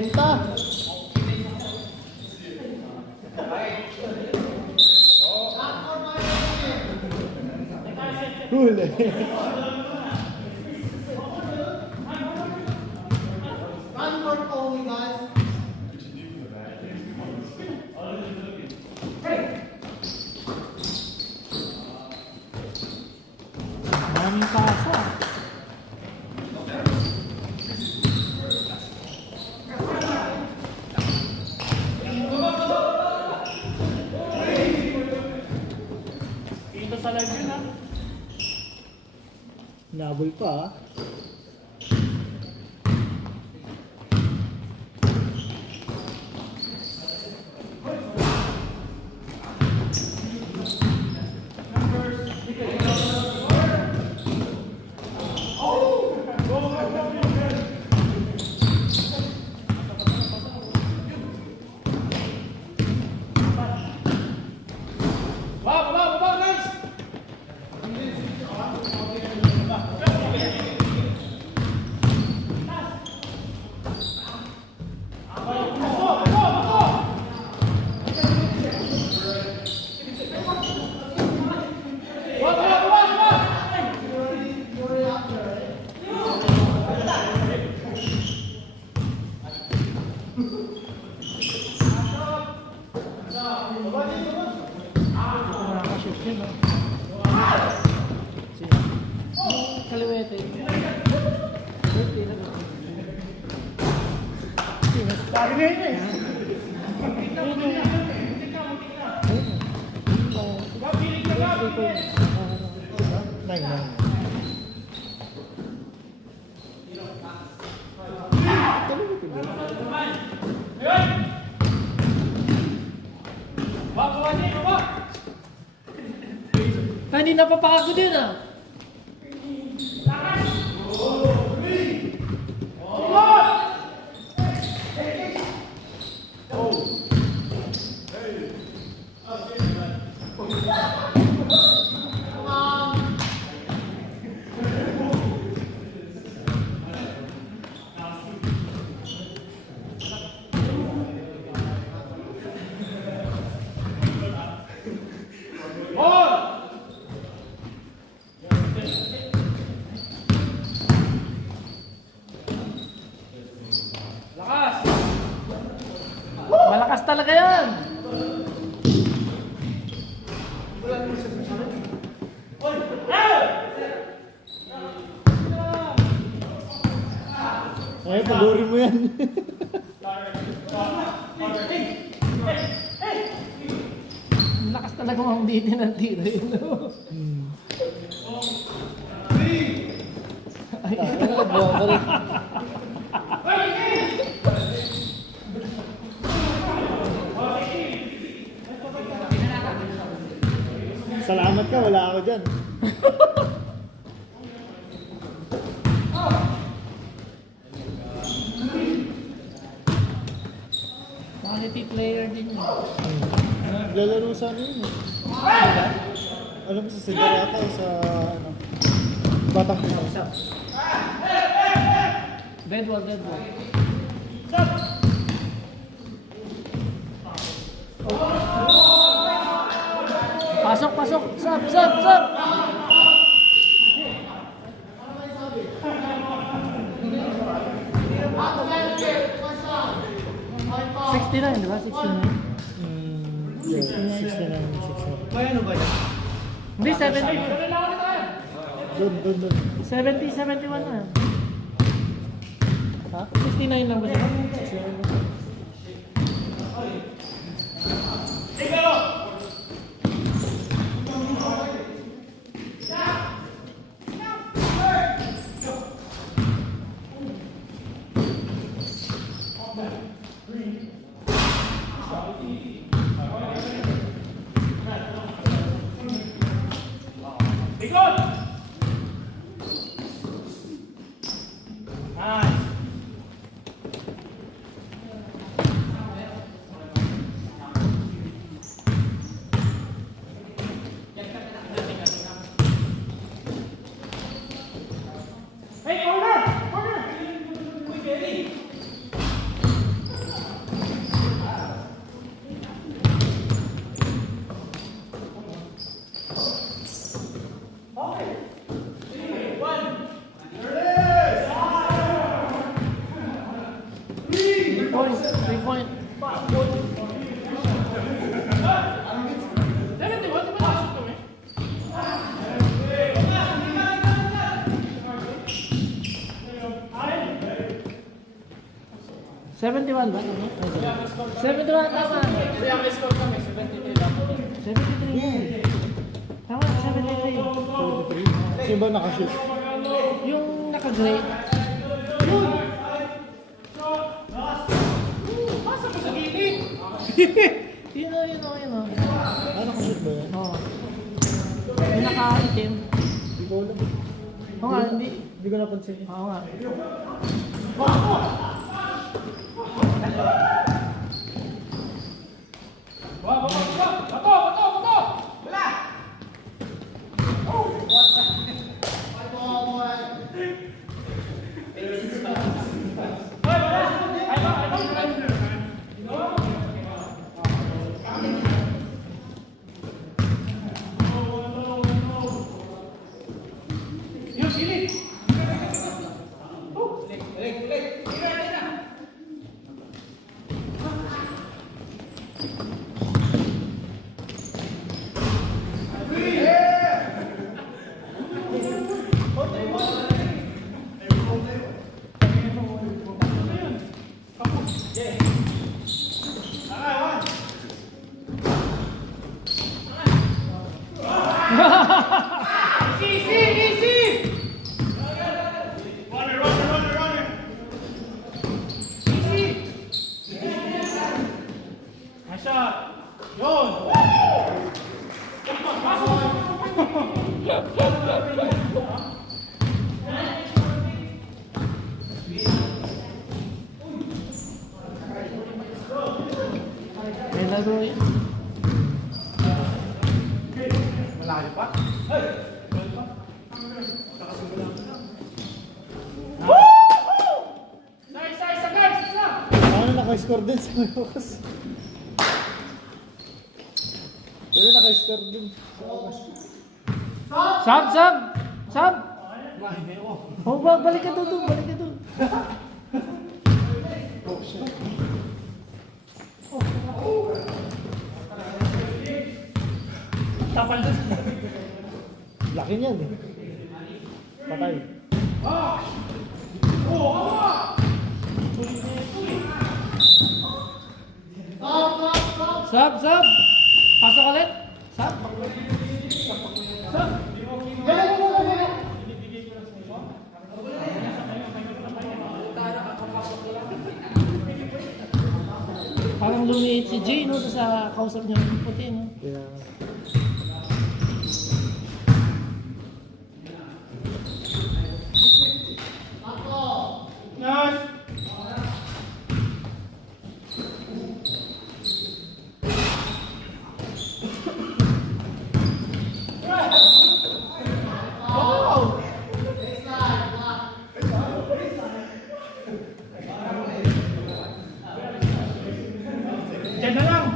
Benta. Huli. Daming pasa. Ito sa live yun, ha? Nabol pa ah. Kaliwete. Lagi na yun eh. Kanina pa pagod yun ah. Malakas talaga yan. Ay, pagurin mo yan. Malakas talaga mambitin ng tiro yun. Salamat ka, wala ako dyan. Quality player din yun. Lalaro sa ano yun eh. Alam mo sa Sigarata o sa ano? Batang Pinas. Bedwall. Pasok. Sab. 69, di ba? 69. Yeah, 69. Ano ba yan? Hindi, 70. Doon. 70, 71 na. Ha? 69 lang ba siya? 69. point. 71, di ba nakasot kami? $71 ba? 71 tama. Kaya may score kami, 73 lang. 73. Tama, 73. 73. Sino ba nakashoot? Yung naka-gray. Yun. Pasa mo sa gilid! Yun o, yun o, yun o. Ah, nakashoot ba yan? Oo. Yung naka-itim. Hindi ko alam. Oo nga, hindi. Hindi ko napansin. Oo nga. May laro yun. Malayo pa? Ano naka-score din sa Lucas? Pero naka-score din. Sab, sab! Sab! Oh, balik ka doon, balik ka doon. Tapal doon. Laki niyan eh. Patay. Sab, sab! Pasok ulit. Sab. Sab. Parang lumiit si Jay, no? Sa kausap niya ng puti, no? Kaya... Diyan na lang.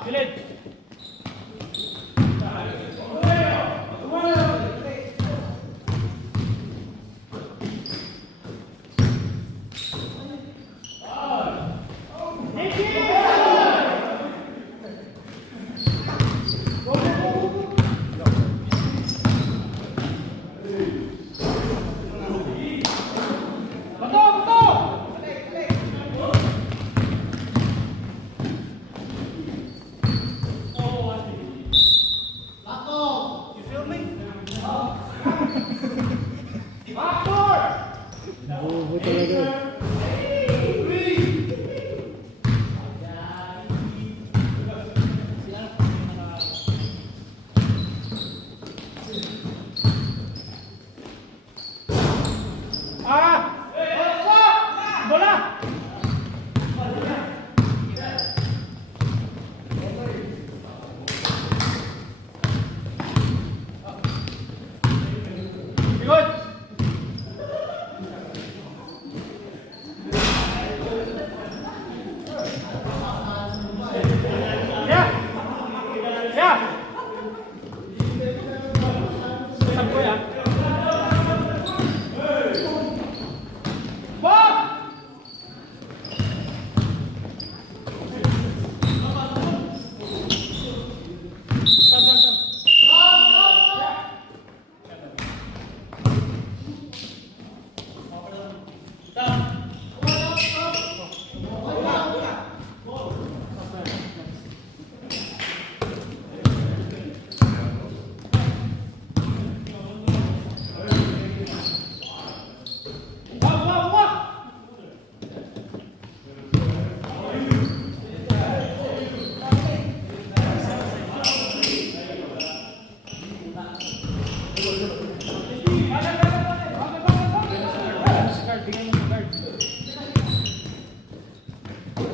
Gilid. Bobo talaga.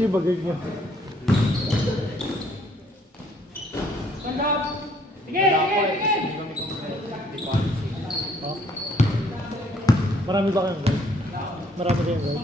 Siya bagay niya. Tanggap! Sige, sige, sige! Oh. Marami ba kayong guys? Marami kayong guys?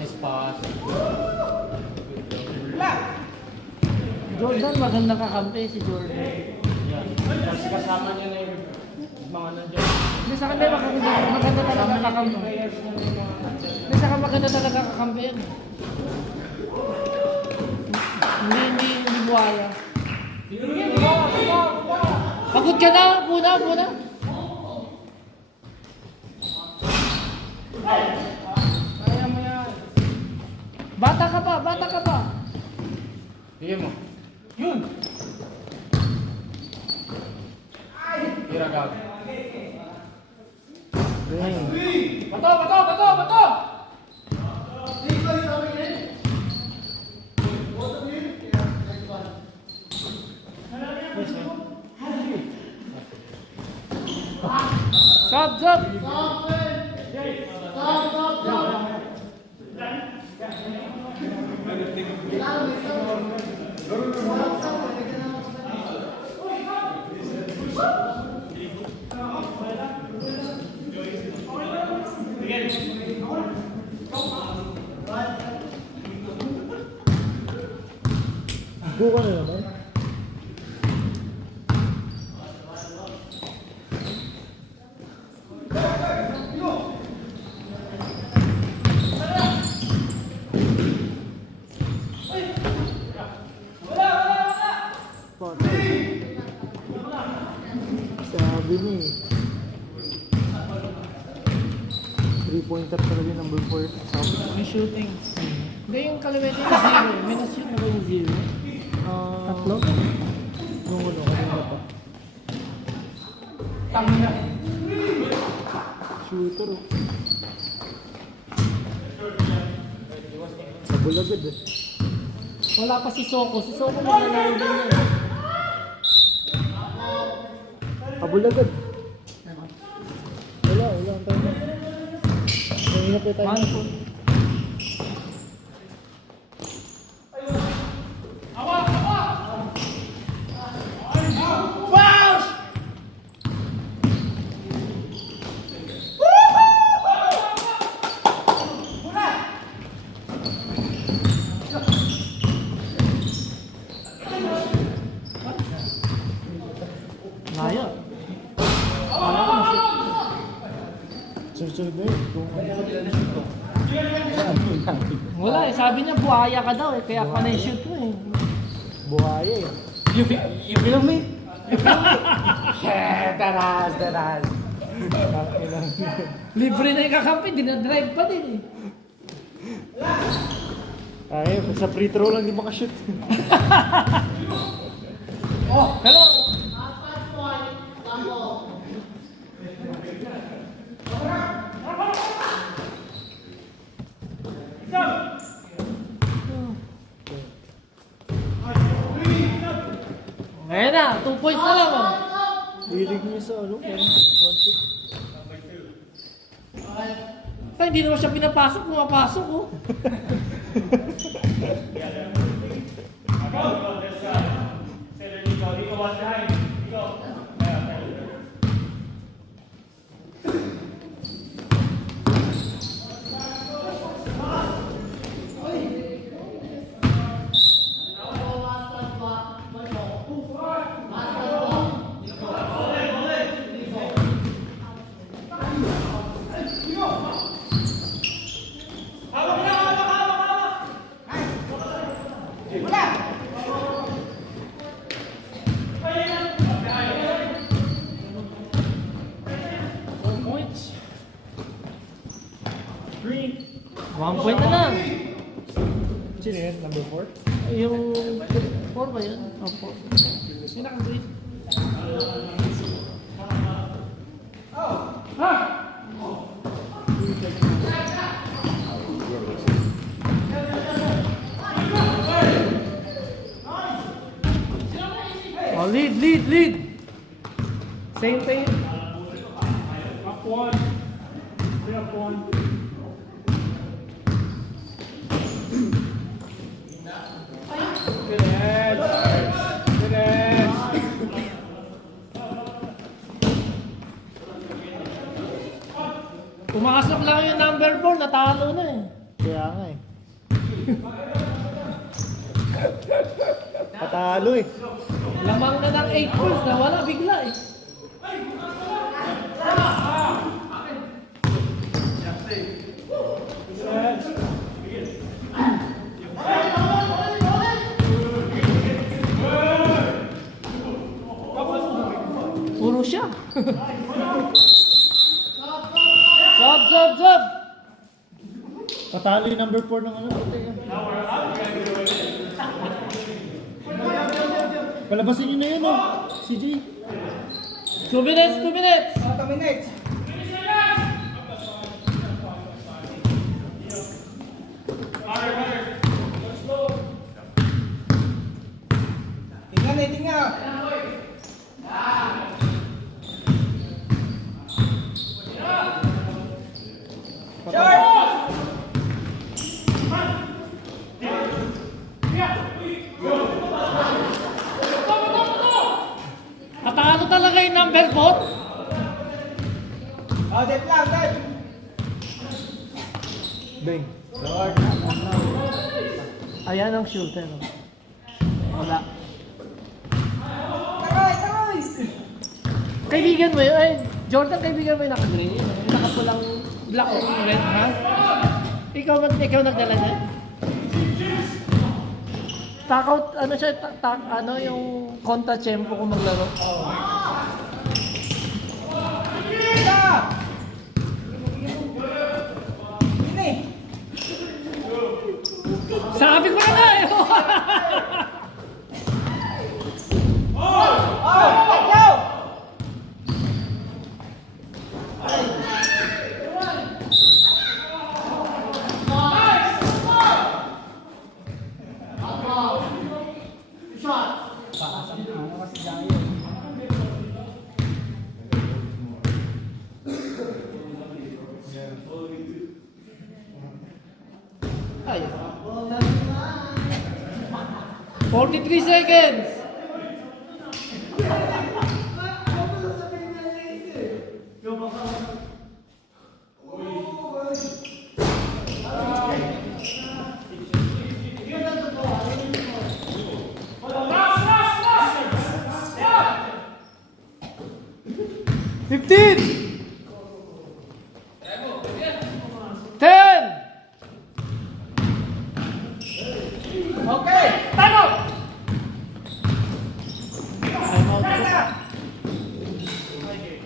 Nice pass. Jordan, maganda kakampi si Jordan. Yan. Kasi kasama niya na yung mga nandiyan. Hindi sa kanya maganda talaga kakampi. Hindi sa kanya maganda talaga kakampi yan. Hindi buhaya. Pagod ka na, puna. Kaya mo yan. Bata ka pa. Sige mo. Yun! Tira gag. Bato! Stop. Buka na naman. Sabi mo eh. 3-pointer talaga yung number 4. Sabi. May shooting. Hindi yung kaliwete yung zero. May na-shoot na ba yung zero? Tatlo? Nung ano, kanina pa. Tangina. Shooter oh. Sabol agad eh. Wala pa si Soko. Si Soko maglalaro din yan. Habol agad. Wala ang tayo na. Nanginap na tayo. One point. Layo. Sunod-sunod na yun. Wala eh. Sabi niya buhaya ka daw eh. Kaya ka na-shoot mo eh. Buhaya eh. You feel me? Taras. Libre na yung kakampi. Dinadrive pa din eh. Ay, sa free throw lang di makashoot. Hello. Ngayon na, 2 points na lang oh. Hilig niya sa ano, 1-6. Tay, hindi naman siya pinapasok, pumapasok oh. One point na lang. Sino yun? Number 4? Yung 4 ba yun? Oh, 4. Yung naka-green. Oh, lead. Same thing. Up one. Three up one. Good edge. Good edge. Pumasok lang yung number 4, natalo na eh. Kaya nga eh. Patalo eh. Lamang na ng 8 balls, nawala bigla eh. Puro siya. Sub. Patalo yung number 4 ng ano. Palabasin nyo na yun oh. CJ. 2 minutes. 2 minutes. Tingnan. Patalo talaga yung number 4. Oh, Dave lang, Dave. Bang. Ayan ang shooter. Oh. Wala. Takoy. Kaibigan mo yun. Ay, Jordan, kaibigan mo yung naka-green. Yung nakapulang black o red, ha? Ikaw nagdala niya? Tackout, ano siya, ano yung kontra-tempo kung maglaro. Sabi ko na nga eh! Ay. 43 seconds. Fifteen. 10. Okay. Time out.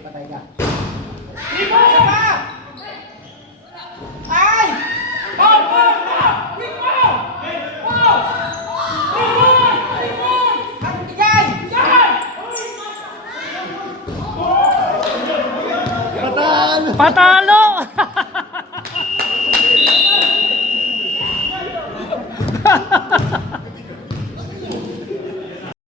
Patay ka. Patalo! Patalo!